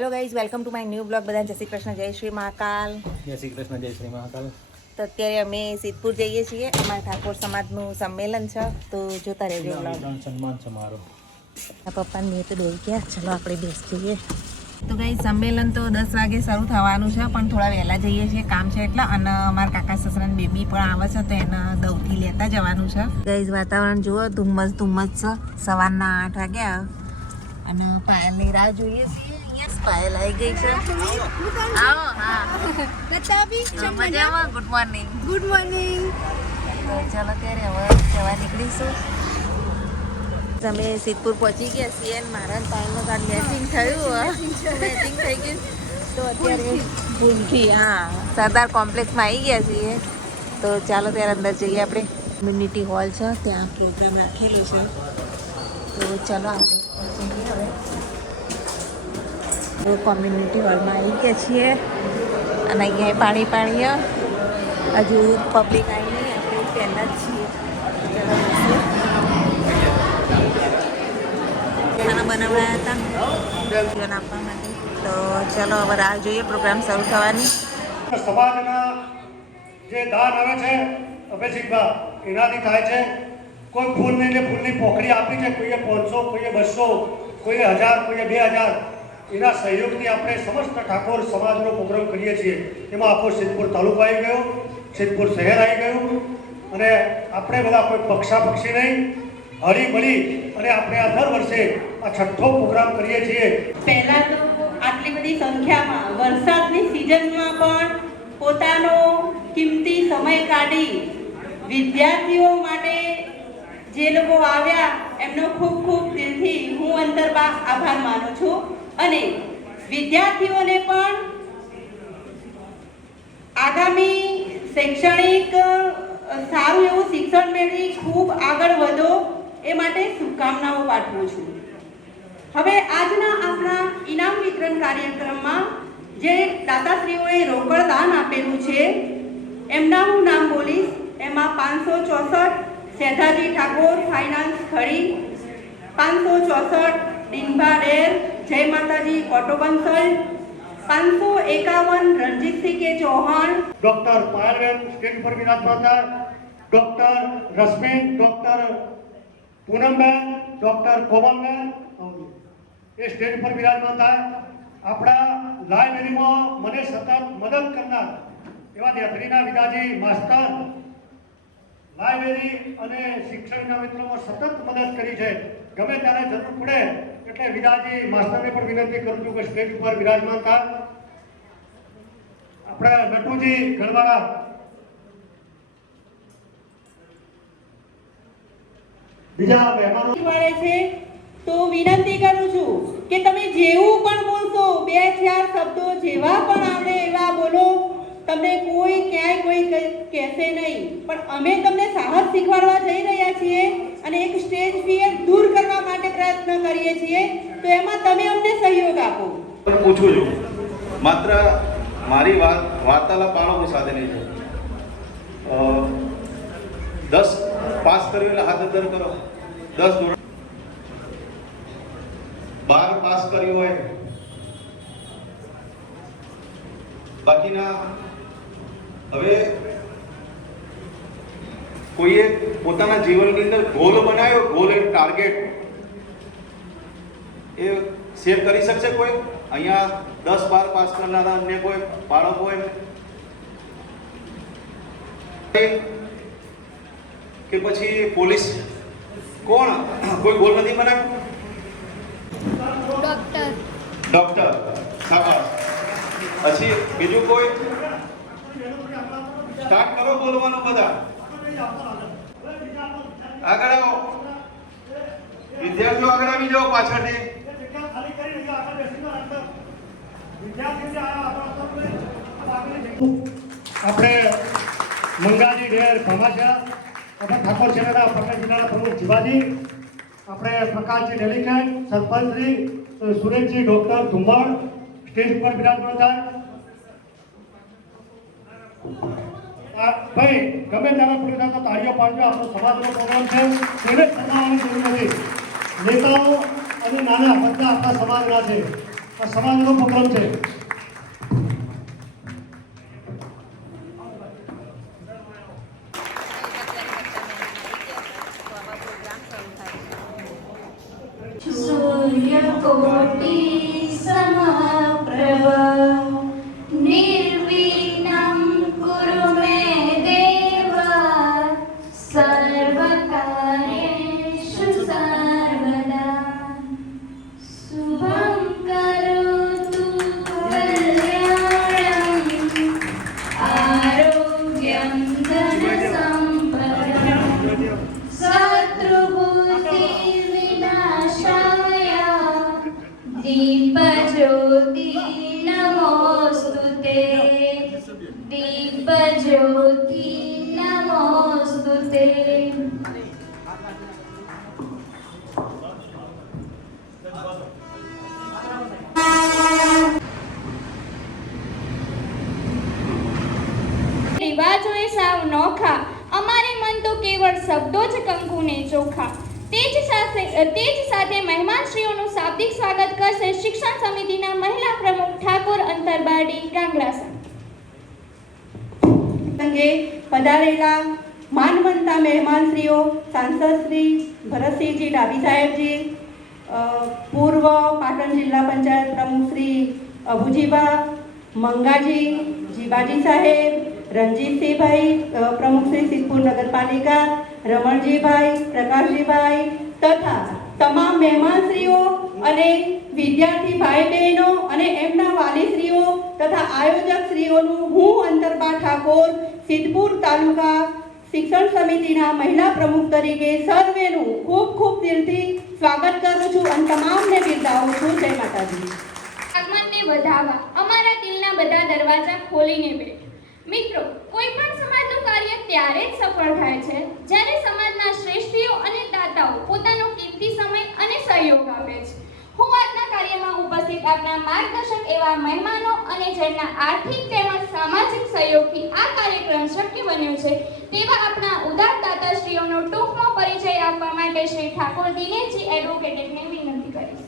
Hello guys, welcome to my new blog. બધા જય શ્રી કૃષ્ણ, જય શ્રી મહાકાલ. જય શ્રી કૃષ્ણ, જય શ્રી મહાકાલ. તો અત્યારે અમે સિદ્ધપુર જઈએ છીએ. અમારા ઠાકોર સમાજનું સંમેલન છે, તો જોતા રહેજો બ્લોગ. સન્માન સમારોહ. પપ્પાને મેં તો દોઈ ગયા. ચલો આપણે બેસી જઈએ. તો ગાઈઝ, સંમેલન તો 10 વાગે શરૂ થવાનું છે, પણ થોડા વહેલા જઈએ છીએ, કામ છે એટલે. અને અમારા કાકા સસરાની બેબી પણ આવે છે, તો એને દવથી લેતા જવાનું છે. ગાઈઝ, વાતાવરણ જુઓ, ધુમ્મસ છે. સવારના 8 વાગ્યા અને પાયલની રાહ જોઈએ છીએ. પાયલ આવી ગઈ છે. આવો. હા, મજામાં. Good morning. Good morning. ચાલો ત્યારે હવે જવા નીકળીશું. તમે સિદ્ધપુર પહોંચી ગયા છીએ. મારા પાયલનું કાલ મેચિંગ થયું. મેચિંગ થઈ ગયું. તો અત્યારે ભૂલથી સરદાર કોમ્પ્લેક્સમાં આવી ગયા છીએ. તો ચાલો ત્યારે અંદર જઈએ. આપણે કમ્યુનિટી હોલ છે, ત્યાં પ્રોગ્રામ રાખેલું છે. તો ચાલો આપણે જઈએ હવે. કોમ્યુનિટી હોલમાં આવી ગયા છીએ અને અહીંયા પાણી હજુ પબ્લિક આવી નહીં. આપણે પહેલાં જ છીએ. ખાના બનાવ્યા હતા જીવન આપવા માટે. તો ચલો હવે રાહ જોઈએ પ્રોગ્રામ શરૂ થવાની. સમાજના જે દાન આવે છે અભેસિંહભાઈ, એનાથી થાય છે. કોઈ ફૂલ નહીં ને ફૂલની પોખડી આપી છે. કોઈએ 500, કોઈએ 200, કોઈએ 1000, કોઈએ 2000. એના સહયોગથી આપણે સમસ્ત ઠાકોર સમાજનો પ્રોગ્રામ કરીએ છીએ. એમાં આખો સિદ્ધપુર તાલુકો આવી ગયો, સિદ્ધપુર શહેર આવી ગયું. અને આપણે બધા કોઈ પક્ષાપક્ષી નહીં, હળી મળી અને આપણે આ દર વર્ષે આ 6થો પ્રોગ્રામ કરીએ છીએ. પહેલા તો આટલી બધી સંખ્યામાં વરસાદની સિઝનમાં પણ પોતાનો કિંમતી સમય કાઢી વિદ્યાર્થીઓ માટે જે લોકો આવ્યા એમનો ખૂબ ખૂબ દિલથી હું અંતરબા આભાર માનું છું. અને વિદ્યાર્થીઓને પણ આગામી શૈક્ષણિક સારું એવું શિક્ષણ મેળવી ખૂબ આગળ વધો એ માટે શુભકામનાઓ પાઠવું છું. હવે આજના આપણા ઇનામ વિતરણ કાર્યક્રમમાં જે દાતાશ્રીઓએ રોકડ દાન આપેલું છે એમના હું નામ બોલીશ. એમાં 564 સેધાજી ઠાકોર ફાઇનાન્સ ખડી, 564 ડિંભા ડેર જય માતાજી ઓટો કન્સલ્ટ, 551 રણજીતસિંહ કે ચૌહાણ, ડોક્ટર પાયલબેન સ્ટેજ પર વિરાજમાન થાય, doctor Rashmin, doctor Poonamben, doctor Komalben એ સ્ટેજ પર વિરાજમાન થાય. આપણા લાઇબ્રેરીમાં મને સતત મદદ કરનાર એવા દેથરીના વિદાજી માસ્ટર, લાઇબ્રેરી અને શિક્ષણના મિત્રોમાં સતત મદદ કરી છે. ગમે ત્યારે જરૂર પડે એટલે વિદાજી માસ્ટરને પણ વિનંતી કરું છું કે સ્ટેજ પર વિરાજમાન થાય. આપણા નટુજી ગણવાળા, બીજા મહેમાનો મળે છે તો વિનંતી કરું છું કે તમે જેવું પણ બોલશો, 2-4 શબ્દો જેવા પણ આવડે એવા બોલો. તમને કોઈ ક્યાંય કોઈ કહેશે નહીં, પણ અમે તમને સાહસ શીખવાડવા જઈ રહ્યા છીએ અને એક સ્ટેજ ફિયર દૂર કરવા માટે પ્રયત્ન કરીએ છીએ. તો એમાં તમે અમને સહયોગ આપો. પૂછું છું, માત્ર મારી વાર્તાલાપ બાળકો સાથે નહીં છે. 10 પાસ કર્યું એટલે હાથ દર કરો. 10 ધોરણ 12 પાસ કર્યું હોય, બાકીના હવે કોઈએ પોતાના જીવનની અંદર ગોલ બનાવ્યો, goal and target A share કરી શકશે કોઈ? અહીંયા 10-12 પાસ કરનારા અન્ય કોઈ બાળકો હોય કે પછી પોલીસ, કોણ કોઈ ગોલ નથી બનાવ્યો? ડોક્ટર, શાબાશ. પછી બીજું કોઈ? સ્ટાર્ટ કરો બોલવાનું બધા. આગળ આવો વિદ્યાર્થીઓ, આગળ આવી જાઓ પાછળથી. આપણે મંગાજી ડેર ભમાશા, આપણા ઠાકોર સેનાના પટના જિલ્લાના પ્રમુખ જીવાજી, આપણે Prakashji delicate, સરપંચશ્રી Sureshji, doctor ધુમ્મળ stage પર વિરાજમાન થાય. ભાઈ ગમે ત્યારે પૂરી તો તાળીઓ પાડજો. આપણો સમાજનો પ્રોગ્રામ છે, કોઈને સન્માનવાની જરૂર નથી. નેતાઓ અને નાના બધા આપણા સમાજના છે. આ સમાજનો પ્રોગ્રામ છે. सूर्यकोटि समप्रभ निर्विघ्नं कुरु मे देव सर्वकार्येषु सर्वदा शुभं करोतु कल्याणं आरोग्यं धनसम्पदं शत्रुबुद्धि विनाशाय दीपज्योति नमोस्तुते दीपज्योति नमोस्तुते રિવાજોએ સાવ નોખા અમારે મન તો કેવળ શબ્દો જ કંકુને ચોખા તે જ સાથે મહેમાનશ્રીઓનું શાબ્દિક સ્વાગત કરશે શિક્ષણ સમિતિના મહિલા પ્રમુખ ઠાકોર અંતરબારડી ગાંગલાસા. અંગે પધારેલા માનવંતા મહેમાનશ્રીઓ સાંસદ શ્રી ભરતસિંહજી ડાભી સાહેબજી, પૂર્વ પાટણ જિલ્લા પંચાયત પ્રમુખ શ્રી અભુજીબા, મંગાજી, જીબાજી સાહેબ, રણજીતસિંહભાઈ, પ્રમુખ શ્રી સિદ્ધપુર નગરપાલિકા, રમણજીભાઈ, પ્રકાશજીભાઈ તથા તમામ મહેમાનશ્રીઓ અને વિદ્યાર્થી ભાઈ બહેનો અને એમના વાલીશ્રીઓ તથા આયોજકશ્રીઓનું હું અંતરબા ઠાકોર સિદ્ધપુર તાલુકા શિક્ષણ સમિતિના મહિલા પ્રમુખ તરીકે સર્વેનું ખૂબ ખૂબ દિલથી સ્વાગત કરું છું અને તમામને બિરદાવું છું. જય માતાજી. આગમનને વધાવવા અમારા દિલના બધા દરવાજા ખોલીને બેઠ. મિત્રો, કોઈ પણ સમાજનું કાર્ય ત્યારે જ સફળ થાય છે જ્યારે સમાજના શ્રેષ્ઠીઓ અને દાતાઓ પોતાનો કિંમતી સમય અને સહયોગ આપે છે. હું આજના કાર્યમાં ઉપસ્થિત આપના માર્ગદર્શક એવા મહેમાનો અને જેમના આર્થિક તેમજ સામાજિક સહયોગથી આ કાર્યક્રમ શક્ય બન્યો છે તેવા આપના ઉદાર દાતાશ્રીઓનો ટૂંકમાં પરિચય આપવા માટે શ્રી ઠાકોર દિનેશજી એડવોકેટને વિનંતી કરીશ.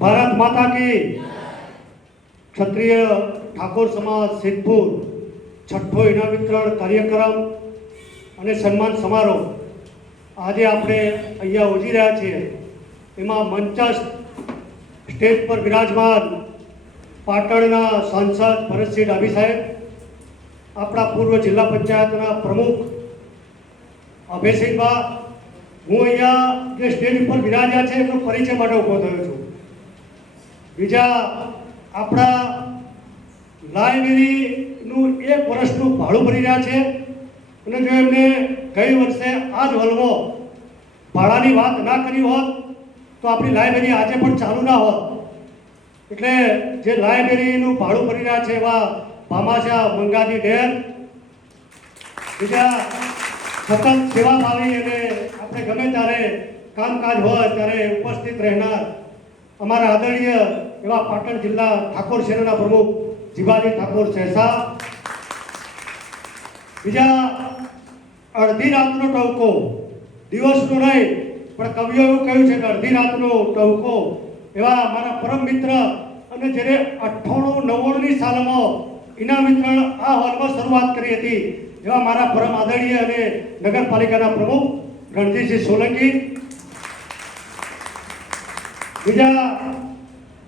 ભારત માતા કી ક્ષત્રિય ઠાકોર સમાજ સિદ્ધપુર છઠ્ઠો ઇનામ વિતરણ કાર્યક્રમ અને સન્માન સમારોહ આજે આપણે અહીંયા યોજી રહ્યા છીએ. એમાં મંચસ્થ સ્ટેજ પર બિરાજમાન પાટણના સાંસદ ભરતસિંહ ડાભી સાહેબ, આપણા પૂર્વ જિલ્લા પંચાયતના પ્રમુખ અભયસિંહબા, હું અહીંયા જે સ્ટેજ ઉપર બિરાજ્યા છે એમનો પરિચય માટે ઊભો થયો છું. બીજા આપણા લાઇબ્રેરીનું 1 વર્ષનું ભાડું ભરી રહ્યા છે અને જો એમને ગઈ વર્ષે આ જ હોલમાં ભાડાની વાત ના કરી હોત તો આપણી લાઇબ્રેરી આજે પણ ચાલુ ના હોત. એટલે જે લાઇબ્રેરીનું ભાડું ભરી રહ્યા છે એવા ભામાશા મંગાજી ડેર, બીજા સતત સેવાભાવી અને આપણે ગમે ત્યારે કામકાજ હોય ત્યારે ઉપસ્થિત રહેનાર અમારા આદરણીય એવા પાટણ જિલ્લા ઠાકોર સેનાના પ્રમુખ જીબાજી ઠાકોર સહેસા, બીજા અડધી રાતનો ટહુકો, દિવસનો નહીં પણ કવિઓ એવું કહ્યું છે કે અડધી રાતનો ટહુકો એવા મારા પરમ મિત્ર અને જેને 98-99ની સાલમાં ઇનામ વિતરણ આ હોલમાં શરૂઆત કરી હતી એવા મારા પરમ આદરણીય અને નગરપાલિકાના પ્રમુખ રણજીતસિંહ સોલંકી, બીજા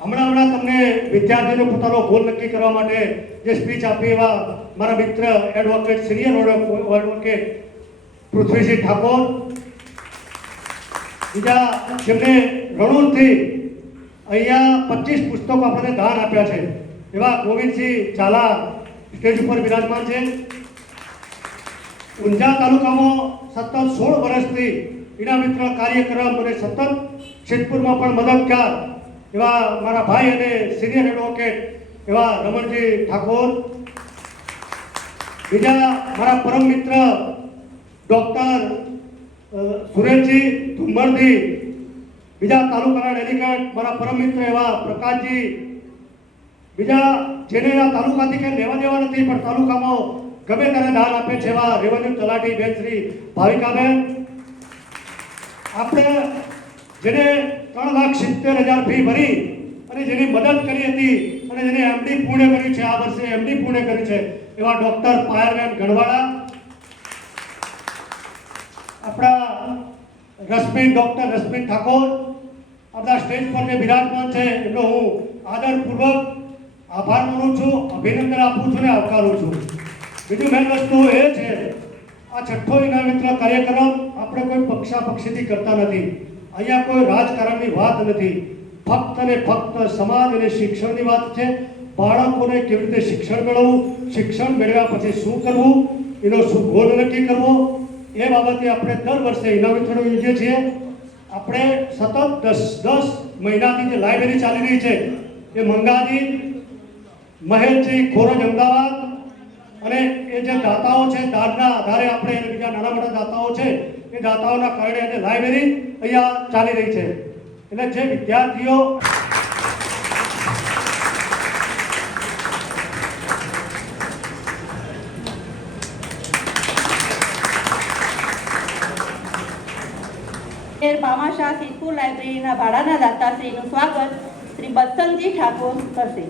હમણાં તમને વિદ્યાર્થીઓને પોતાનો ગોલ નક્કી કરવા માટે જે સ્પીચ આપી એવા મારા મિત્ર advocate senior advocate Prithvisinh Thakor, બીજા જેમને રણુરથી અહીંયા 25 પુસ્તકો આપણને દાન આપ્યા છે એવા ગોવિંદસિંહ ઝાલા સ્ટેજ ઉપર બિરાજમાન છે. ઊંઝા તાલુકામાં સતત 16 વર્ષથી ઇનામ વિતરણ કાર્યક્રમ અને સતત સિદ્ધપુરમાં પણ મદદગાર એવા મારા ભાઈ અને સિનિયર એડવોકેટ એવા રમણજી ઠાકોર, બીજા મારા પરમ મિત્ર ડૉક્ટર સુરેશજી ધુમ્મરજી, બીજા તાલુકાના ડેલિગેટ મારા પરમ મિત્ર એવા પ્રકાશજી, બીજા જેને આ તાલુકાથી કંઈ લેવા દેવા નથી પણ તાલુકામાં ગમે ત્યારે દાન આપે છે એવા રેવન્યુ તલાટી બેન શ્રી ભાવિકાબેન, આપણે જેને 3,70,000 ફી ભરી અને જેની મદદ કરી હતી અને જેને એમડી પૂર્ણ કર્યું છે, આ વર્ષે એમડી પૂર્ણ કર્યું છે એવા ડોક્ટર પાયલબેન ગણવાળા, આપણા ડોક્ટર રશ્મિન ઠાકોર આપણા સ્ટેજ પર જે બિરાજમાન છે એમનો હું આદરપૂર્વક આભાર માનું છું, અભિનંદન આપું છું ને આવકારું છું. બીજું મેન વસ્તુ એ છે, આ છઠ્ઠો ઇનામ વિતરણ કાર્યક્રમ આપણે કોઈ પક્ષાપક્ષીથી કરતા નથી. અહીંયા કોઈ રાજકારણની વાત નથી, ફક્ત ને ફક્ત સમાજ અને શિક્ષણની વાત છે. બાળકોને કેવી રીતે શિક્ષણ મેળવવું, શિક્ષણ મેળવ્યા પછી શું કરવું, એનો શું ગોલ નક્કી કરવો, એ બાબતે આપણે દર વર્ષે ઇનામ વિતરણ યોજીએ છીએ. આપણે સતત 10 મહિનાથી જે લાઇબ્રેરી ચાલી રહી છે એ મંગાજી, મહેશજી, ખોરજ, અમદાવાદ અને એ જે દાતાઓ છે દાનના આધારે આપણે બીજા નાના મોટા દાતાઓ છે એ દાતાઓના કારણે આજે લાઇબ્રેરી અહીંયા ચાલી રહી છે. એટલે જે વિદ્યાર્થીઓ ભામાશાહ સિદ્ધપુર લાઇબ્રેરીના ભાડાના દાતાશ્રીનું સ્વાગત શ્રી બસંતજી ઠાકોર કરશે.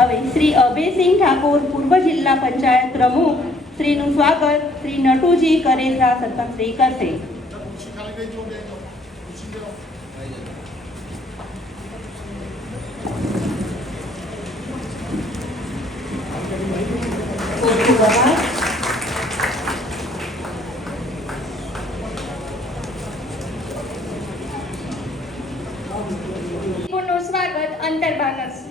હવે શ્રી અભયસિંહ ઠાકોર પૂર્વ જિલ્લા પંચાયત પ્રમુખ શ્રીનું સ્વાગત શ્રી નટુજી કરેજા સરપંચ શ્રી કરશે. નું સ્વાગત અંતર્ભા કરશે.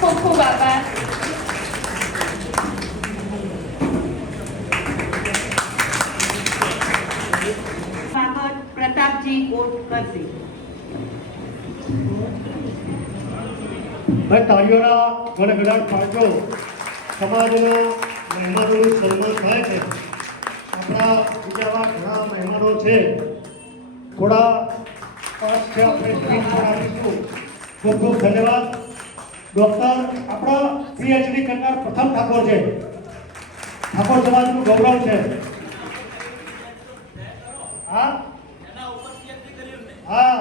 ખૂબ ખૂબ આભાર. સ્વાગત પ્રતાપજી કોટ કરશે. ભાઈ તાળીઓના ગડગડાટ પાડજો. સમાજના મહેમાનોનું સન્માન થાય છે. આપણા બીજા ઘણા મહેમાનો છે, થોડા પાસ છે, આપણે સ્પીચ પણ આપીશું. ખૂબ ખૂબ ધન્યવાદ. ડૉક્ટર આપણા પીએચડી કરનાર પ્રથમ ઠાકોર છે, ઠાકોર સમાજનું ગૌરવ છે. હા હા,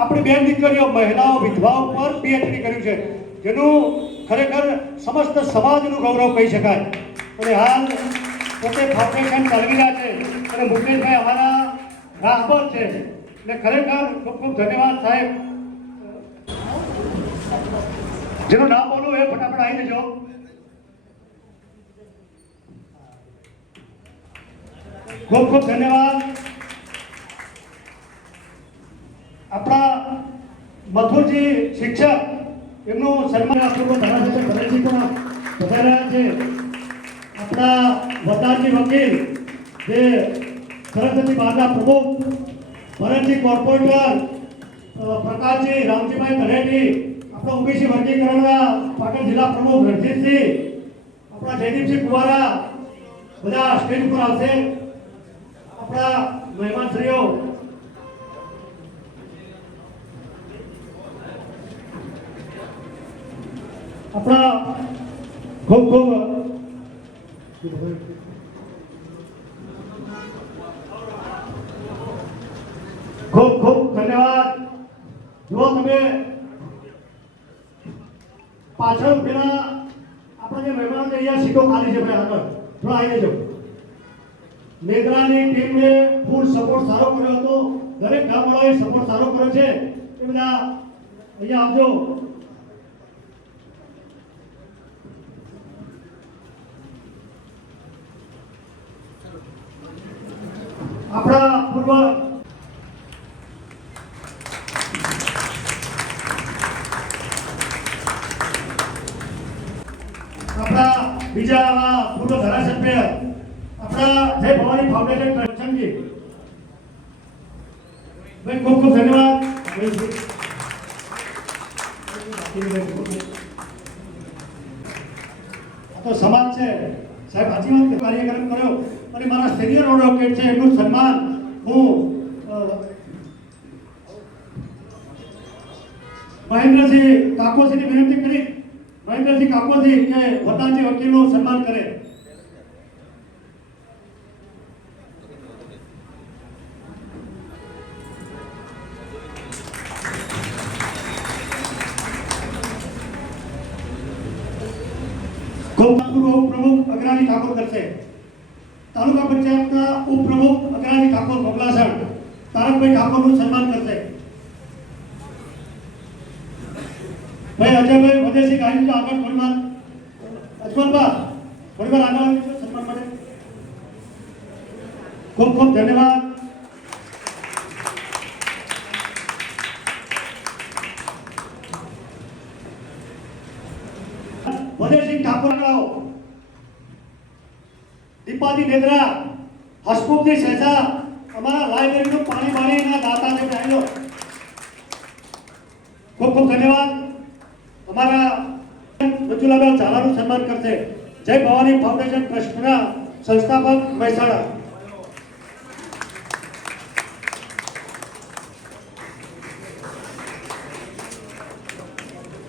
આપણી બેન દીકરીઓ મહિલાઓ વિધવાઓ પર પીએચડી કર્યું છે, જેનું ખરેખર સમસ્ત સમાજનું ગૌરવ કહી શકાય. અને હાલ પોતે ફાઉન્ડેશન ચાલવી રહ્યા છે અને મુકેશભાઈ અમારા રાહબર છે. એટલે ખરેખર ખૂબ ખૂબ ધન્યવાદ સાહેબ. જેનું નામ બોલું એ ફટાફટ આવી જજો. ખૂબ ખૂબ ધન્યવાદ. આપણા મથુરજી શિક્ષક, એમનું સન્માન પૂર્વ ધારાસભ્ય ભરતજી પણ વધાર્યા છે. આપણા વતારજી વકીલ જે સરસ્વતી બારના પ્રમુખ ભરતજી, કોર્પોરેટર પ્રકાશજી રામજીભાઈ તળેટી, આપણા ઓબીસી વર્ગીકરણના પાટણ જિલ્લા પ્રમુખ રણજીતસિંહ, આપણા જયદીપસિંહ કુવારા બધા સ્ટેજ ઉપર આવશે. આપણા મહેમાનશ્રીઓ આપણા ખૂબ ખૂબ ખૂબ ખૂબ ધન્યવાદ. જો તમે પાછળ પેલા આપણા જે મહેમાનો છે અહીંયા સીટો ખાલી છે ભાઈ આગળ થોડા આવી જજો. મેઘરાની ટીમને ફૂલ સપોર્ટ સારો કર્યો હતો. દરેક ગામવાળાએ સપોર્ટ સારો કર્યો છે. એ બધા અહીંયા આવજો. આપણા પૂર્વ આપણા બીજા પૂર્વ ધારાસભ્ય આપણા જય ભવાની ફાઉન્ડેશન કરશનજી ભાઈ ખૂબ ખૂબ ધન્યવાદ. આ તો સમાજ છે સાહેબ, સાચી વાત. કાર્યક્રમ કર્યો અને મારા સિનિયર એડવોકેટ છે એમનું સન્માન હું મહેન્દ્રસિંહ કાકોજીની વિનંતી કરી. મહેન્દ્રસિંહ કાકોજી કે વતાજી વકીલનું સન્માન કરે. ઉપપ્રમુખ અગ્રણી ઠાકોર કરશે. તાલુકા પંચાયતના ઉપપ્રમુખ અગ્રણી ઠાકોર મોગલાસણ તારકભાઈ ઠાકોરનું સન્માન કરશે. ભાઈ અજયભાઈ વદેશી ગાડી આગળ થોડીવાર અજમલબા થોડીવાર આગળ આવી સન્માન માટે. ખૂબ ખૂબ ધન્યવાદ. વદેશી ઠાકોર દીપાજી નેદરા હસમુખજી સહેજા અમારા લાઇબ્રેરીનું પાણી બાણીના દાતા છે ભાઈઓ. ખૂબ ખૂબ ધન્યવાદ. અમારા રજુલાબેન ઝાલાનું સન્માન કરશે. જય ભવાની ફાઉન્ડેશન ટ્રસ્ટના સંસ્થાપક મહેસાણા.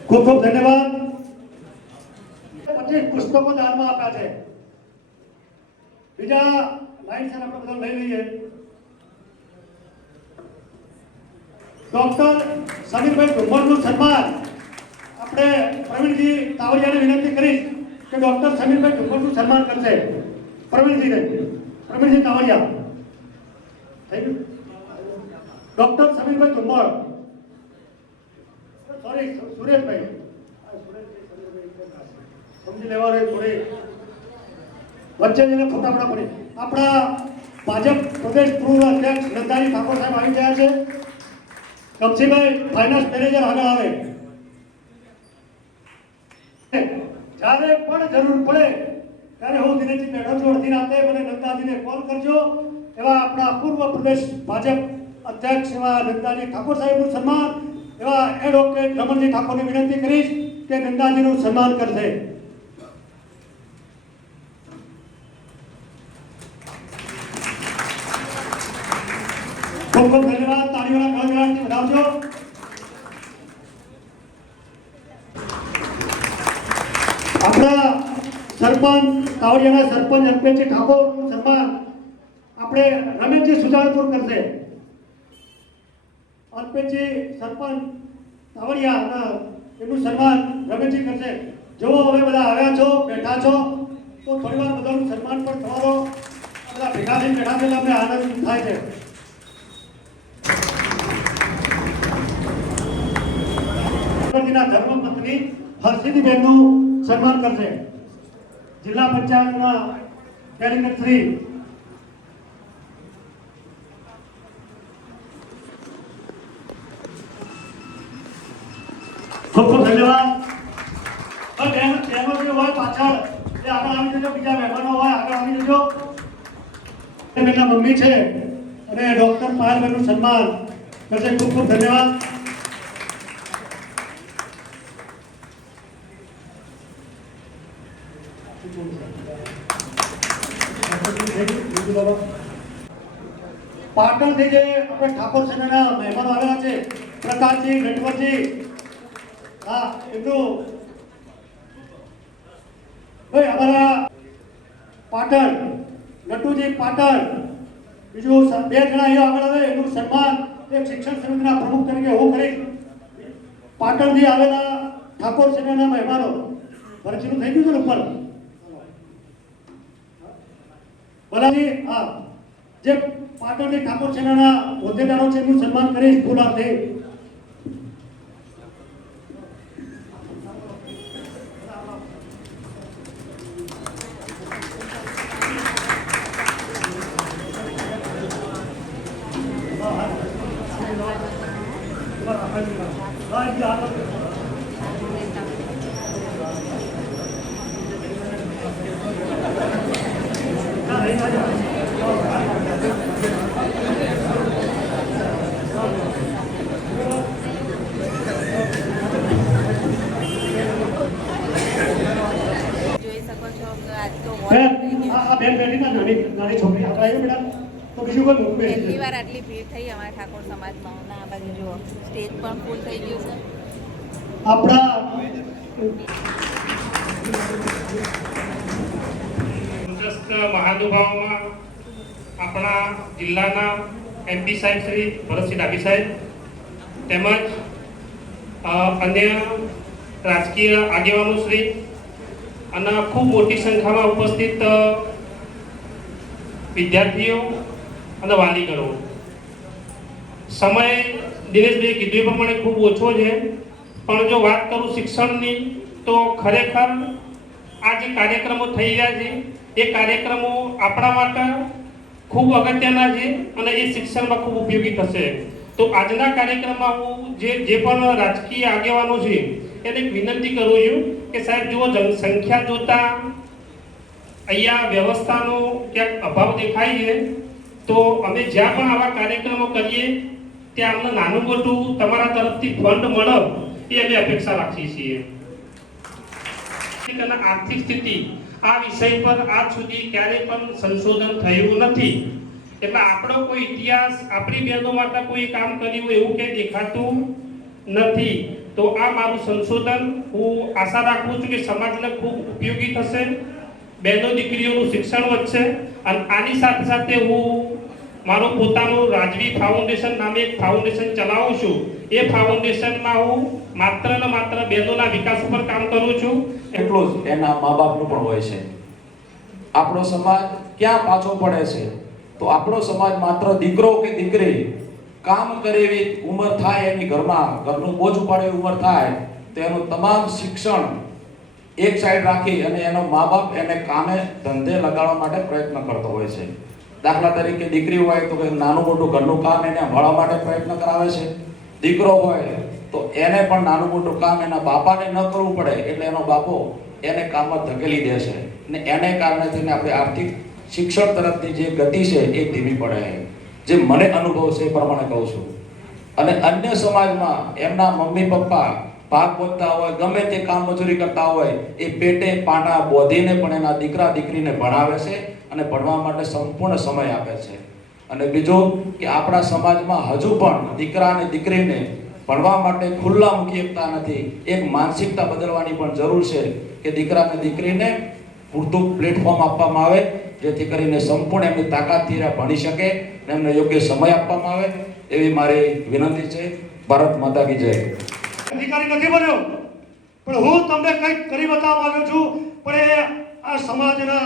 ખૂબ ખૂબ ધન્યવાદ. 25 પુસ્તકો દાનમાં આપ્યા છે. બીજા લાઈન સર આપણે બધા લઈ લઈએ. ડોક્ટર સમીરભાઈ ઢુમ્મરનું સન્માન આપણે પ્રવીણજી તાવડિયાને વિનંતી કરીશ કે ડોક્ટર સમીરભાઈ ઢુમ્મરનું સન્માન કરશે. પ્રવીણજી તાવડિયા થઈ ગયું. ડોક્ટર સમીરભાઈ ઢુમ્મર, સોરી સુરેશભાઈ સમજી લેવા રહે થોડી વચ્ચે જઈને ફટાફટ પડી. આપણા ભાજપ પ્રદેશ પૂર્વ અધ્યક્ષ નંદાજી ઠાકોર સાહેબ આવી ગયા છે. કપસીભાઈ ફાઇનાન્સ મેનેજર આગળ આવે. જ્યારે પણ જરૂર પડે ત્યારે હું દિનેશજી બેઠો છું. અડધી રાતે મને નંદાજીને કોલ કરજો. એવા આપણા પૂર્વ પ્રદેશ ભાજપ અધ્યક્ષ એવા નંદાજી ઠાકોર સાહેબનું સન્માન, એવા એડવોકેટ રમણજી ઠાકોરને વિનંતી કરીશ કે નંદાજીનું સન્માન કરશે. ખૂબ ખૂબ ધન્યવાદ. તાળીઓના ગણગણાટથી વધાવજો. આપણા સરપંચ કાવડિયાના સરપંચ અલ્પેશજી ઠાકોરનું સન્માન આપણે રમેશજી સુજાણપુર કરશે. અલ્પેશજી સરપંચ કાવડિયાના એમનું સન્માન રમેશજી કરશે. જો હવે બધા આવ્યા છો, બેઠા છો, તો થોડી વાર બધાનું સન્માન પણ તમારો બધા ભેગા થઈને બેઠા છે એટલે અમને આનંદ થાય છે. ધર્મપત્ની હર્ષિદીબેનનું સન્માન કરશે. જિલ્લા પંચાયતના ડેલિગેટ શ્રી ખૂબ ખૂબ ધન્યવાદ. બહેનો જે હોય પાછળ એ આગળ આવી જજો. બીજા મહેમાનો હોય આગળ આવી જજો. એમના મમ્મી છે અને ડોક્ટર પાયલબેનનું સન્માન કરશે. ખૂબ ખૂબ ધન્યવાદ. પાટણથી જે આપણે ઠાકોર સેનાના મહેમાનો આવેલા છે, પ્રકાશજી, નટવરજી, હા એમનું ભાઈ અમારા પાટણ નટુજી પાટણ, બીજું 2 જણા અહીંયા આગળ આવે એનું સન્માન એક શિક્ષણ સમિતિના પ્રમુખ તરીકે હું કરીશ. પાટણથી આવેલા ઠાકોર સેનાના મહેમાનો ફરજીનું થઈ ગયું છે ને ઉપર બલાજી હા જે પાટણની ઠાકોર સેનાના હોદ્દેદારો છે એમનું સન્માન કરીશ ફૂલાથી. જોઈ શકો છો કે આજ તો બેન આ બેન બેઠી ના નાની છોકરી આપણે આવ્યો બેટા તો બીજું કોઈ મૂકવું પહેલી વાર આટલી ભીડ થઈ અમારા ઠાકોર સમાજમાં અને આ બાજુ જુઓ સ્ટેજ પણ ફૂલ થઈ ગયું છે. આપણા સંતસ્થ મહાનુભાવોમાં આપણા જિલ્લાના MP સાહેબ શ્રી ભરતસિંહ ડાભી સાહેબ તેમજ અન્ય રાજકીય આગેવાનો શ્રી અને ખૂબ મોટી સંખ્યામાં ઉપસ્થિત વિદ્યાર્થીઓ અને વાલીગણો. સમય દિનેશભાઈએ કીધું એ પ્રમાણે ખૂબ ઓછો છે, પણ જો વાત કરું શિક્ષણની તો ખરેખર આ જે કાર્યક્રમો થઈ રહ્યા છે એ કાર્યક્રમો આપણા માટે ખૂબ અગત્યના છે અને એ શિક્ષણમાં ખૂબ ઉપયોગી થશે. તો આજના કાર્યક્રમમાં હું જે પણ રાજકીય આગેવાનો છે એને વિનંતી કરું છું કે સાહેબ જુઓ સંખ્યા જોતા અહીંયા વ્યવસ્થાનો ક્યાંક અભાવ દેખાય છે, તો અમે જ્યાં પણ આવા કાર્યક્રમો કરીએ ત્યાં અમને નાનું મોટું તમારા તરફથી ફંડ મળે એ અમે અપેક્ષા રાખીએ છીએ. આર્થિક સ્થિતિ આ વિષય પર આજ સુધી ક્યારેય પણ સંશોધન થયું નથી, એટલે આપણો કોઈ ઇતિહાસ આપણી બહેનો માટે કોઈ કામ કર્યું હોય એવું કંઈ દેખાતું નથી. તો આ મારું સંશોધન હું આશા રાખું છું કે સમાજને ખૂબ ઉપયોગી થશે, બહેનો દીકરીઓનું શિક્ષણ વધશે અને આની સાથે સાથે હું મારું પોતાનું રાજવી ફાઉન્ડેશન નામે એક ફાઉન્ડેશન ચલાવું છું. એ ફાઉન્ડેશનમાં હું માત્ર ને માત્ર બહેનોના વિકાસ ઉપર કામ કરું છું. એટલું જ એના મા બાપનું પણ હોય છે. આપણો સમાજ ક્યાં પાછો પડે છે તો આપણો સમાજ માત્ર દીકરો કે દીકરી કામ કરે એવી ઉંમર થાય, એની ઘરનું બોજ ઉપાડે એવી ઉંમર થાય તો એનું તમામ શિક્ષણ એક સાઈડ રાખી અને એનો મા બાપ એને કામે ધંધે લગાડવા માટે પ્રયત્ન કરતો હોય છે. દાખલા તરીકે દીકરી હોય તો કંઈક નાનું મોટું ઘરનું કામ એને સંભાળવા માટે પ્રયત્ન કરાવે છે. દીકરો હોય તો એને પણ નાનું મોટું કામ એના બાપાને ન કરવું પડે એટલે એનો બાપો એને કામમાં ધકેલી દે છે ને એને કારણે થઈને આપણે આર્થિક શિક્ષણ તરફની જે ગતિ છે એ ધીમી પડે. જે મને અનુભવ છે એ પ્રમાણે કહું છું. અને અન્ય સમાજમાં એમના મમ્મી પપ્પા ભાગ બોલતા હોય, ગમે તે કામ મજૂરી કરતા હોય, એ પેટે પાટા બોધીને પણ એના દીકરા દીકરીને ભણાવે છે અને ભણવા માટે સંપૂર્ણ સમય આપે છે. અને બીજું કે આપણા સમાજમાં હજુ પણ દીકરા અને દીકરીને ભણવા માટે ખુલ્લા મૂકી શકતા નથી. એક માનસિકતા બદલવાની પણ જરૂર છે કે દીકરા અને દીકરીને પૂરતું પ્લેટફોર્મ આપવામાં આવે જેથી કરીને સંપૂર્ણ એમની તાકાતથી ભણી શકે અને એમને યોગ્ય સમય આપવામાં આવે એવી મારી વિનંતી છે. ભારત માતા કી જય. અધિકારી નથી બન્યો પણ હું તમને કંઈક કરી બતાવવા માંગુ છું, પણ એ આ સમાજના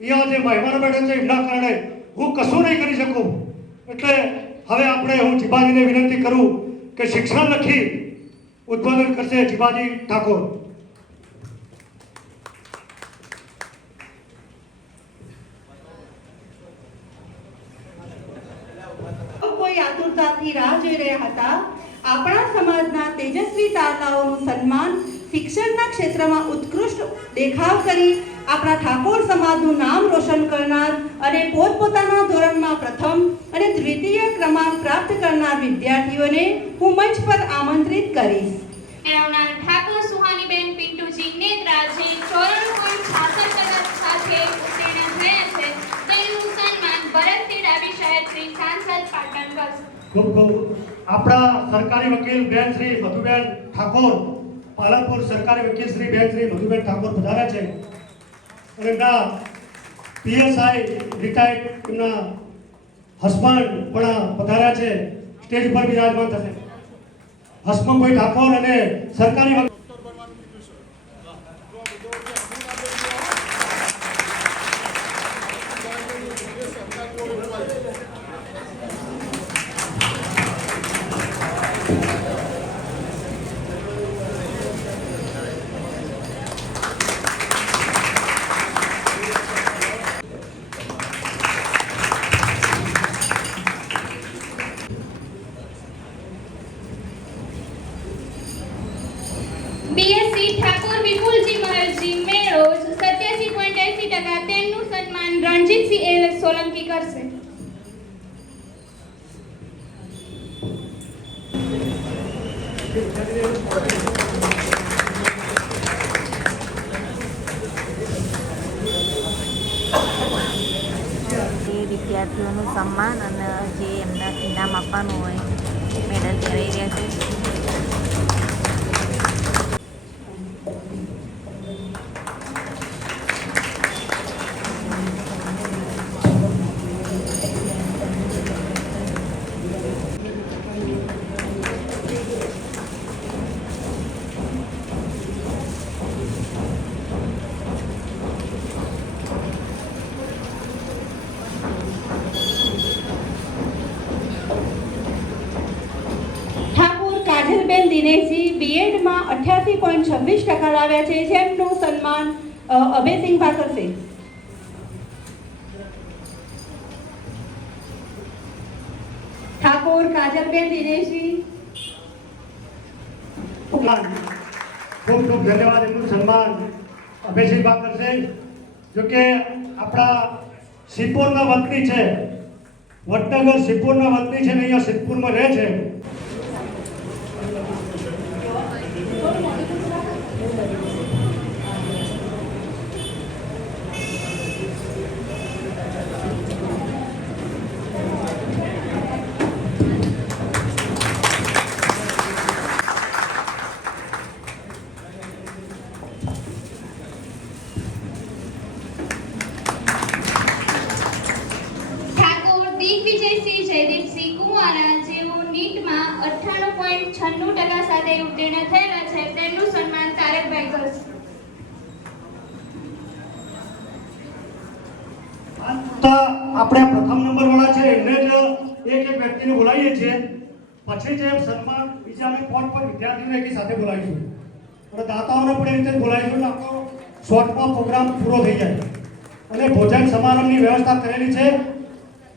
અહીંયા જે મહેમાનો બેઠા છે એમના કારણે હું કશું નહીં કરી શકું. એટલે હવે આપણે હું જીભાજીને વિનંતી કરું કે શિક્ષણ લખી ઉદ્બોધન કરશે જીભાજી ઠાકોર. કોઈ આતુરતાથી રાહ જોઈ રહ્યા હતા. આપણા સમાજના તેજસ્વી તારલાઓનું સન્માન, શિક્ષણના ક્ષેત્રમાં ઉત્કૃષ્ટ દેખાવ કરી આપણા ઠાકોર સમાજનું નામ રોશન કરનાર અને પોતપોતાના ધોરણમાં પ્રથમ અને દ્વિતીય ક્રમાંક પ્રાપ્ત કરનાર વિદ્યાર્થીઓને હું મંચ પર આમંત્રિત કરીશ. મેળવનાર ઠાકોર સુહાનીબેન પિન્ટુજી નેત્રાજી 94.66% સાથે ઉત્તીર્ણ થયા છે. તેનું સન્માન ભરતસિંહ ડાભી સાહેબ શ્રી સાંસદ પાટણ કરશે. ખૂબ ખૂબ આપણા સરકારી વકીલ બેન શ્રી મધુબેન ઠાકોર, પાલનપુર સરકારી વકીલ શ્રી બેન શ્રી મધુબેન ઠાકોર પધાર્યા છે અને એમના PSI રિટાયર્ડ એમના હસબન્ડ પણ પધાર્યા છે. સ્ટેજ પર બિરાજમાન થશે. હસમુખભાઈ ઠાકોર અને સરકારી સોલંકી કરશે. એ વિદ્યાર્થીઓનું સન્માન અને જે એમને ઇનામ આપવાનું હોય મેડલ પહેરાઈ રહ્યા છે. ઠાકોર કાજલબેન દિનેશજી બીએડમાં 88.26% લાવ્યા છે, જેમનું સન્માન અભયસિંહભા કરશે. ઠાકોર કાજલબેન દિનેશજી. ખૂબ ખૂબ ધન્યવાદ. એમનું સન્માન અભયસિંહભા કરશે. જોકે આપણા સિદ્ધપુરના વતની છે, વડનગર સિદ્ધપુરના વતની છે ને અહીંયા સિદ્ધપુરમાં રહે છે. ઠાકોર દિગ્વિજયસિંહ જયદીપસિંહ કુંવારા જેઓ નીટમાં 98.96% સાથે ઉત્તીર્ણ થયેલા છે, તેમનું સન્માન તારકભાઈ કરશે. તો આપણે પ્રથમ નંબર વાળા છે એમને જ એક વ્યક્તિને બોલાવીએ છીએ, પછી જે સન્માન બીજાને પોટ પર વિદ્યાર્થીઓને એકી સાથે બોલાવીશું અને દાતાઓને પણ એ રીતે બોલાવીશું. આપણો શોર્ટમાં પ્રોગ્રામ પૂરો થઈ જાય અને ભોજન સમારંભની વ્યવસ્થા કરેલી છે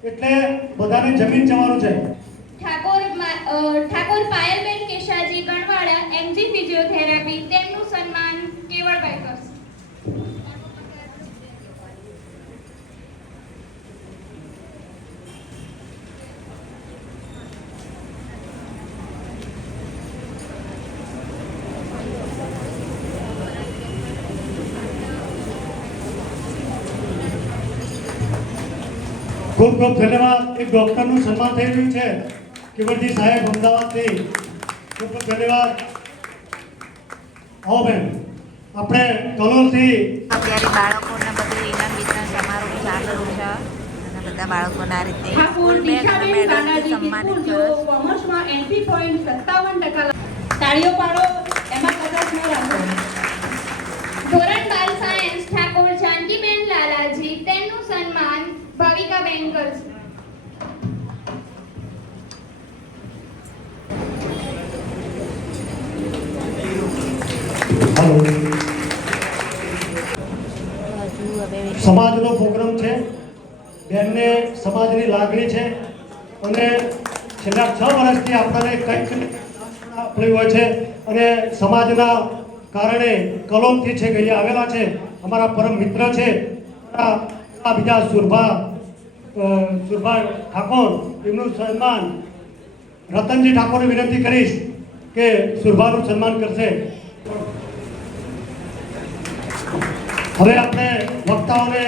એટલે બધાને જમીન જવાનું છે. ઠાકોર પાયલબેન કેશાજી ગણવાડા એમજી ફિઝિયોથેરાપી, તેમનું સન્માન કેવળભાઈ કરશે. ખૂબ ખૂબ ધન્યવાદ. એક ડૉક્ટરનું સન્માન થઈ રહ્યું છે, કેવળજી સાહેબ અમદાવાદથી. ખૂબ ખૂબ ધન્યવાદ. આવો બેન, આપણે કલોલથી અત્યારે બાળકોને બધું ઇનામ વિતરણ સમારોહ ચાલુ છે અને બધા બાળકોના આ રીતે ઠાકોર સ્કૂલ બેગ અને દિશાબેન મેડલથી કાનાજી સન્માનિત વિપુલ, કરે જેઓ છે. કોમર્સમાં 80.57% તાળીઓ પાડો, એમાં કદાચ ન રાખો. ધોરણ 12 સાયન્સ ઠાકોર જાનકીબેન લાલાજી, તેમનું સન્માન ભાવિકાબેન કરશે. હજુ હવે સમાજનો પ્રોગ્રામ છે. બેનને સમાજની લાગણી છે અને છેલ્લા 6 વર્ષથી આપણને કંઈક આપણી હોય છે અને સમાજના કારણે કલોલથી છે અહીંયા આવેલા છે. અમારા પરમ મિત્ર છે આ બીજા સુરભા ઠાકોર, એમનું સન્માન રતનજી ઠાકોરને વિનંતી કરીશ કે સુરભાનું સન્માન કરશે. હવે આપણે વક્તાઓને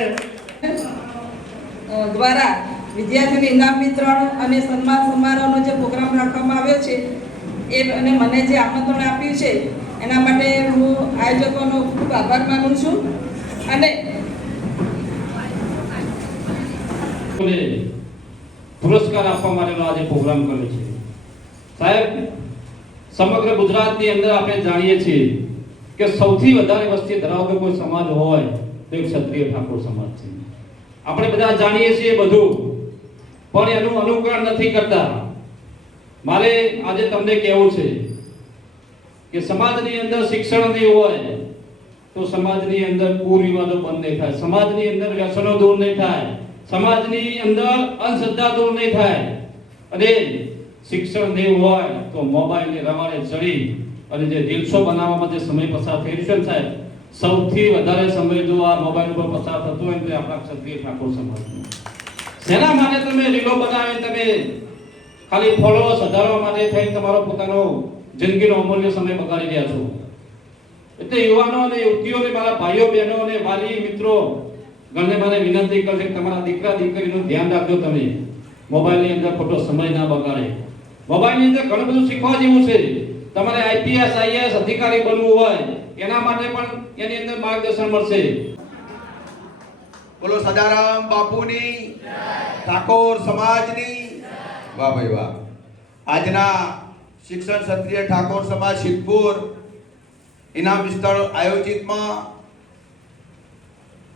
દ્વારા વિદ્યાર્થીઓને ઇનામ વિતરણ અને સન્માન સમારોહનો જે પ્રોગ્રામ રાખવામાં આવ્યો છે એ અને મને જે આમંત્રણ આપ્યું છે એના માટે હું આયોજકોનો ખૂબ આભાર માનું છું. અને પુરસ્કાર આપવા માટેનો આજે પ્રોગ્રામ કર્યો છે. સાહેબ, સમગ્ર ગુજરાતની અંદર આપણે જાણીએ છીએ કે સૌથી વધારે વસ્તી ધરાવતો કોઈ સમાજ હોય તો એક ક્ષત્રિય ઠાકોર સમાજ છે. આપણે બધા જાણીએ છીએ બધું, પણ એનું અનુકરણ નથી કરતા. મારે આજે તમને કહેવું છે કે સમાજની અંદર શિક્ષણ નહીં હોય તો સમાજની અંદર કુરિવાજો બંધ નહીં થાય, સમાજની અંદર વ્યસનો દૂર નહીં થાય, સમાજની અંદર અંધશ્રદ્ધા દૂર નહીં થાય. અને શિક્ષણ નહીં હોય તો મોબાઈલની રવાડે ચડી અને જે રીલ્સો બનાવવામાં જે સમય પસાર થઈ રહ્યો છે સાહેબ, સૌથી વધારે સમય જો આ મોબાઈલ ઉપર પસાર થતો હોય તો આપણા ક્ષત્રિય ઠાકોર સમાજનો. શેના માટે તમે રીલો બનાવીને તમે ખાલી ફોલોઅર્સ વધારવા માટે થઈને તમારો પોતાનો જિંદગીનો અમૂલ્ય સમય બગાડી રહ્યા છો? એટલે યુવાનો અને યુવતીઓને, મારા ભાઈઓ બહેનો અને વાલી મિત્રો ગણને મારે વિનંતી કરશે કે તમારા દીકરા દીકરીનું ધ્યાન રાખજો. તમે મોબાઈલની અંદર ખોટો સમય ના બગાડે. મોબાઈલની અંદર ઘણું બધું શીખવા જેવું છે. તમારે આઈપીએસ આઈએએસ અધિકારી બનવું હોય એના માટે પણ એની અંદર માર્ગદર્શન મળશે. બોલો સદારામ બાપુની, ઠાકોર સમાજની. વાહ ભાઈ વાહ. આજના શિક્ષણ ક્ષત્રિય ઠાકોર સમાજ સિદ્ધપુર ઇનામ વિસ્તરણ આયોજિતમાં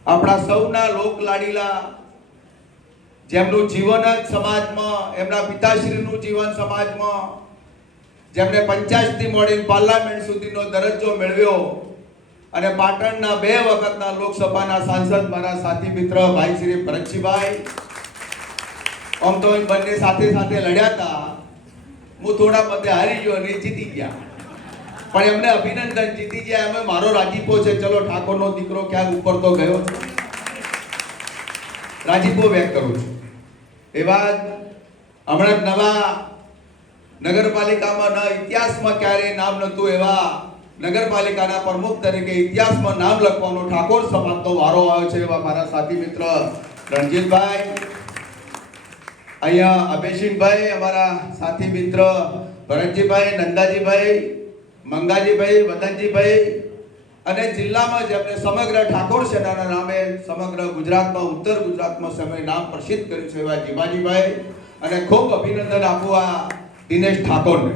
આપણા સૌના લોક લાડીલા, જેમનું જીવન જ સમાજમાં, એમના પિતાશ્રીનું જીવન સમાજમાં, જેમને પંચાયતથી મળીને પાર્લામેન્ટ સુધીનો દરજ્જો મેળવ્યો અને પાટણના 2 વખતના લોકસભાના સાંસદ મારા સાથી મિત્ર ભાઈ શ્રી ભરતજીભાઈ, આમ તો બંને સાથે સાથે લડ્યા હતા. હું થોડા મતે હારી ગયો અને જીતી ગયા, પણ એમને અભિનંદન, જીતી ગયા એમાં મારો રાજીપો છે. ચલો, ઠાકોરનો દીકરો ક્યાંક ઉપર તો ગયો છે, રાજીપો વ્યક્ત કરું છું. એવા હમણાં નવા નગરપાલિકામાં ઇતિહાસમાં ક્યારેય નામ નહોતું એવા નગરપાલિકાના પ્રમુખ તરીકે ઇતિહાસમાં નામ લખવાનો ઠાકોર સમાજનો વારો આવ્યો છે. એવા મારા સાથી મિત્ર રણજીતભાઈ, અહીંયા અભયસિંહભાઈ, અમારા સાથી મિત્ર ભરતજીભાઈ, નંદાજીભાઈ, મંગાજીભાઈ, વદનજીભાઈ અને જિલ્લામાં જેમને સમગ્ર ઠાકોર સેનાના નામે સમગ્ર ગુજરાતમાં, ઉત્તર ગુજરાતમાં સમય નામ પ્રસિદ્ધ કર્યું છે એવા જીવાજીભાઈ. અને ખૂબ અભિનંદન આપું આ દિનેશ ઠાકોરને.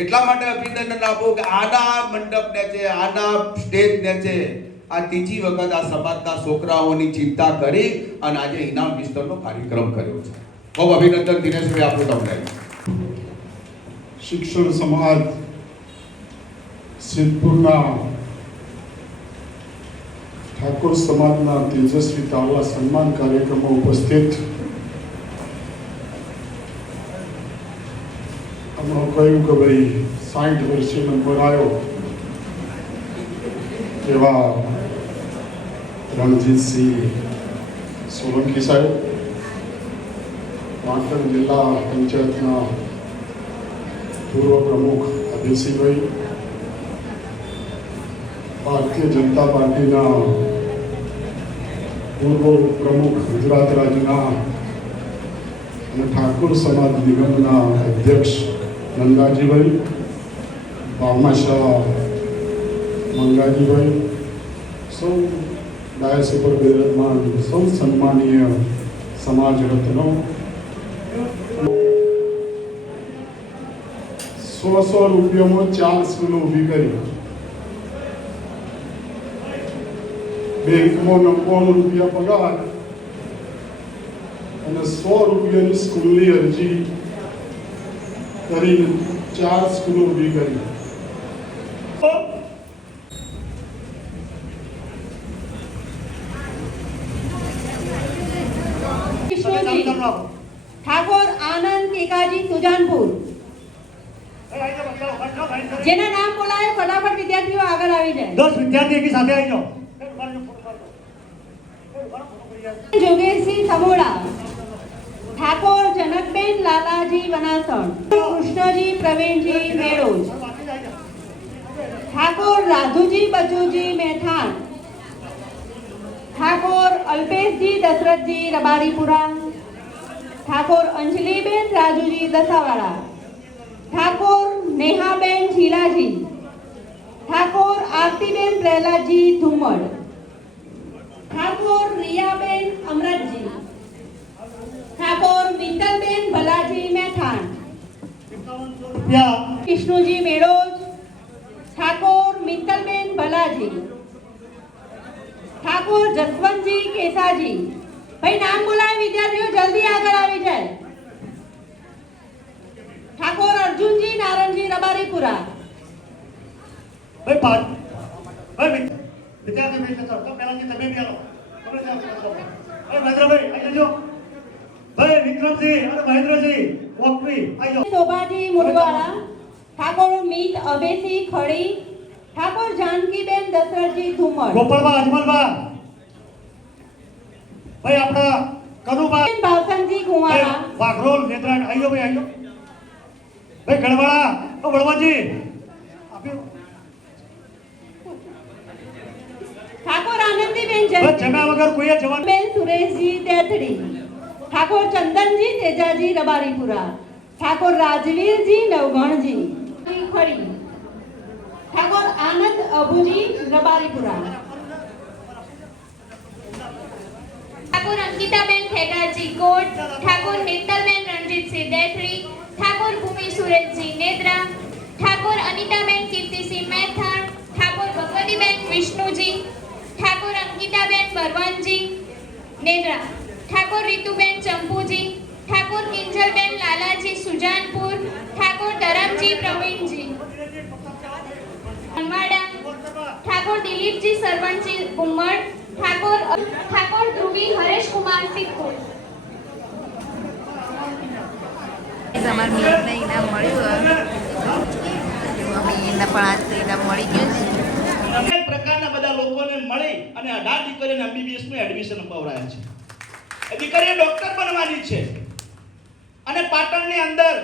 એટલા માટે અભિનંદન આપું કે આના મંડપને છે, આના સ્ટેજને છે, આ ત્રીજી વખત આ સમાજના છોકરાઓની ચિંતા કરી અને આજે ઇનામ વિસ્તરણનો કાર્યક્રમ કર્યો છે. ખૂબ અભિનંદન દિનેશભાઈ આપું તમને. શિક્ષણ સમાજ સિદ્ધપુરના ઠાકોર સમાજના તેજસ્વી તાવલા સન્માન કાર્યક્રમમાં ઉપસ્થિત હમણાં કહ્યું કે ભાઈ 60 વર્ષે નંબર આવ્યો એવા રણજીતસિંહ સોલંકી સાહેબ, પાટણ જિલ્લા પંચાયતના પૂર્વ પ્રમુખ અભયસિંહભાઈ, ભારતીય જનતા પાર્ટીના પૂર્વ પ્રમુખ ગુજરાત રાજ્યના અને ઠાકોર સમાજ નિગમના અધ્યક્ષ નંદાજીભાઈ, ભાવમાશાહ મંગાજીભાઈ, સૌ ડાયસ ઉપર બિરાજમાન સૌ સન્માનીય સમાજ રત્નો, 100 રૂપિયામાં 4 સ્કૂલો ઊભી કરી, બેંકમાં 99 રૂપિયા પગાર અને 100 રૂપિયાની સ્કૂલની અરજી કરીને 4 સ્કૂલો ઊભી કરી. ઠાકોર આનંદ કેકાજી સુજાનપુર. જેના નામ બોલાય ફટાફટ વિદ્યાર્થીઓ આગળ આવી જાય. 10 વિદ્યાર્થી એકી સાથે આવી જાઓ. જોગેશસિંહ સમોડા, ઠાકોર જનકબેન લાલાજી વનાસણ, કૃષ્ણજી પ્રવીણજી મેળોજ, ઠાકોર રાધુજી બચુજી મેઠાણ, ઠાકોર અલ્પેશજી દશરથજી રબારીપુરા, ઠાકોર અંજલિબેન રાજુજી દસાવાડા, ઠાકોર નેહાબેન ઝીલાજી, ઠાકોર આરતીબેન પ્રહલાદજી ધુમ્મડ, ઠાકોર રિયાબેન અમરતજી, ઠાકોર મિત્તલબેન ભલાજી મેઠાણ, વિષ્ણુજી મેળોજ, ઠાકોર મિત્તલબેન ભલાજી, ઠાકોર જસવંતજી કેસાજી. ભાઈ નામ બોલાય વિદ્યાર્થીઓ જલ્દી આગળ આવી જાય. ઠાકોર અર્જુનજી નારણજી રબારીપુરા. ભાઈ વિદ્યાર્થી મેં તો પહેલાથી તમે બી આવો. મહેન્દ્રભાઈ આવી જજો. ભાઈ વિક્રમસિંહ અને મહેન્દ્રસિંહ વોકવી આવી જાઓ. શોભાજી મુરવાડા, ઠાકોર મીત અભયસિંહ ખડી, ઠાકોર જાનકીબેન દશરથજી ધુમ્મડ, ગોપાલબા અજમલબા. ભાઈ આપણા કનુભાઈ ભાવસનજી કુંવારા, વાઘરોલ નેત્રાણ આયો ભાઈ આયો ભાઈ ગણવાળા ઓ વળવાજી આપ્યો ઠાકોર આનંદીબેન બસ જમ્યા વગર કોઈએ જવાનું બેન સુરેશજી તેથડી, ઠાકોર ચંદનજી તેજાજી રબારીપુરા, ઠાકોર રાજવીરજી નવગણજી ખરી, ઠાકોર આનંદ અભુજી રબારીપુરા, ઠાકોર અંકિતાબેન ખેગાજી કોટ, ઠાકોર હેતલબેન રણજીતસિંહ દેથરી, ઠાકોર ભૂમિ સુરેશજી નેદ્રા, ઠાકોર અનિતાબેન કીર્તિસિંહ મેથાણ, ઠાકોર ભગવતીબેન વિષ્ણુજી, ઠાકોર અંકિતાબેન બરવાનજી નેદ્રા, ઠાકોર રીતુબેન ચંપુજી, ઠાકોર કિંજલબેન લાલાજી સુજાનપુર, ઠાકોર ધરમજી પ્રવીણજી અનવાડા, ઠાકોર દિલીપજી સરવણજી ઉમર, ઠાકોર ધ્રુવી હરેશકુમાર સિદ્ધપુર. અમારા મિલને ઇનામ મળ્યું અમે એના પણ આજ તો ઇનામ મળી ગયું છે. અનેક પ્રકારના બધા લોકોને મળી અને 18 દીકરીઓને MBBS નું એડમિશન અપાવરાયા છે. એ દીકરીઓ ડોક્ટર બનવાની છે અને પાટણની અંદર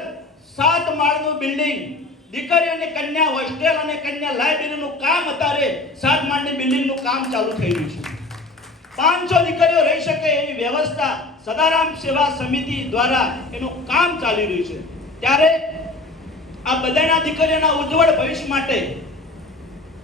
7 માળનું બિલ્ડિંગ દીકરીઓને કન્યા હોસ્ટેલ અને કન્યા લાઇબ્રેરીનું કામ અત્યારે 7 માળની બિલ્ડિંગનું કામ ચાલુ થઈ રહ્યું છે. 500 દીકરીઓ રહી શકે એવી વ્યવસ્થા સદારામ સેવા સમિતિ દ્વારા એનું કામ ચાલી રહ્યું છે. ત્યારે આ બધાના દીકરીઓના ઉજ્જવળ ભવિષ્ય માટે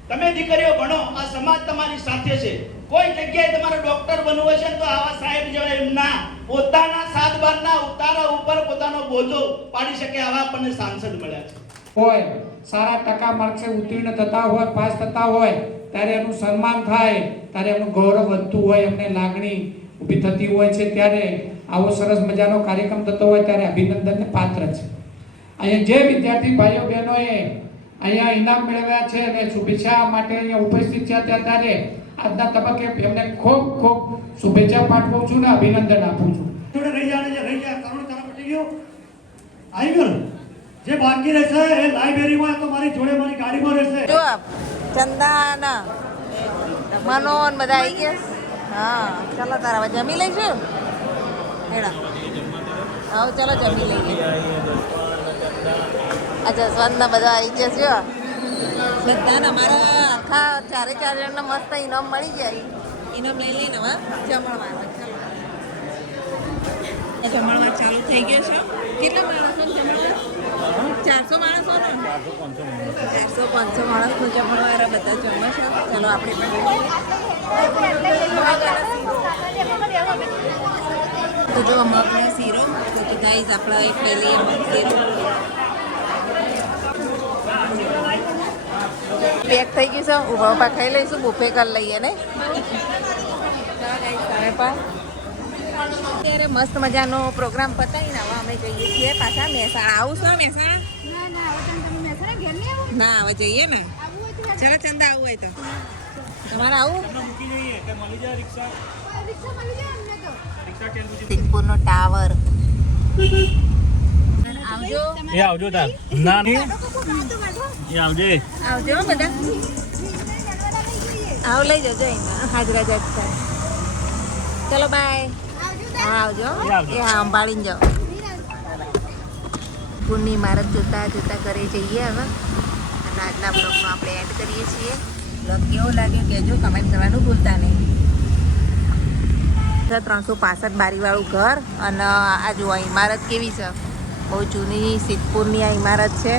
તમે દીકરીઓ ભણો, આ સમાજ તમારી સાથે છે. કોઈ જગ્યાએ તમારે ડોક્ટર બનવું હશે તો આવા સાહેબ જેવા એમના પોતાના 7 બારના ઉતારા ઉપર પોતાનો બોજો પાડી શકે આવા આપણને સાંસદ મળ્યા છે. હોય સારા ટકા માર્ક્સે ઉત્તીર્ણ થતા હોય, પાસ થતા હોય ત્યારે એનું સન્માન થાય, ત્યારે એનું ગૌરવ વધતું હોય, એમને લાગણી ઊભી થતી હોય છે. ત્યારે આવો સરસ મજાનો કાર્યક્રમ થતો હોય ત્યારે અભિનંદનને પાત્ર છે. અહીંયા જે વિદ્યાર્થી ભાઈઓ બહેનોએ અહીંયા ઇનામ મેળવ્યા છે અને શુભેચ્છા માટે અહીંયા ઉપસ્થિત છે ત્યારે આજના તબક્કે એમને ખૂબ ખૂબ શુભેચ્છા પાઠવું છું ને અભિનંદન આપું છું. જોડે રહી જાય જે રહી ગયા કરોડ તારા પટી ગયો આવી ગયો જે બાકી રહેશે એ લાઇબ્રેરીમાં તો મારી જોડે મારી ગાડીમાં રહેશે. જો ચંદાના મનોન બધા આવી ગયા. હા ચાલો તારા હવે જમી લઈશું હેડા. આવો ચાલો જમી લઈએ. આ જસવંતના બધા આવી જશે. જો બધાને અમારા આખા 4 જણને મસ્ત ઇનામ મળી જાય. ઇનામ લઈ લઈને હવે જમણવાર જમણવાર ચાલુ થઈ ગયો છે. કેટલા માણસો જમણવાર? 400 માણસો ને 400-500 માણસનું જમણવાર બધા જમવા છે. ચાલો આપણે પણ તો જો મગનો શીરો તો ગાઈઝ આપણે એક પહેલી મગ શીરો પેક થઈ ગયું છે. ઊભા ઊભા ખાઈ લઈશું, બુફે કરી લઈએ ને. તમે પણ અત્યારે મસ્ત મજાનો પ્રોગ્રામ પતાવીને હવે અમે જઈએ છીએ પાછા મહેસાણા. આવું છો મહેસાણા? ના હવે જઈએ ને. ચાલો ચંદા આવું હોય તો તમારે આવું. સિદ્ધપુરનો ટાવર આવજો. એ આવજો તાર ના એ આવજે આવજો બધા. આવ લઈ જજો અહીંયા હાજરા જાત. ચલો બાય. હા આવજો. એ હા અંબાળીને જાઓ. પુણ્ય ઇમારત જોતા જોતા ઘરે જઈએ હવે. અને આજના બ્લોગનો આપણે એન્ડ કરીએ છીએ. બ્લોગ કેવો લાગ્યો કહેજો, કમેન્ટ કરવાનું ભૂલતા નહીં. 365 બારીવાળું ઘર અને આ જુઓ ઇમારત કેવી છે. બહુ જૂની સિદ્ધપુરની આ ઇમારત છે.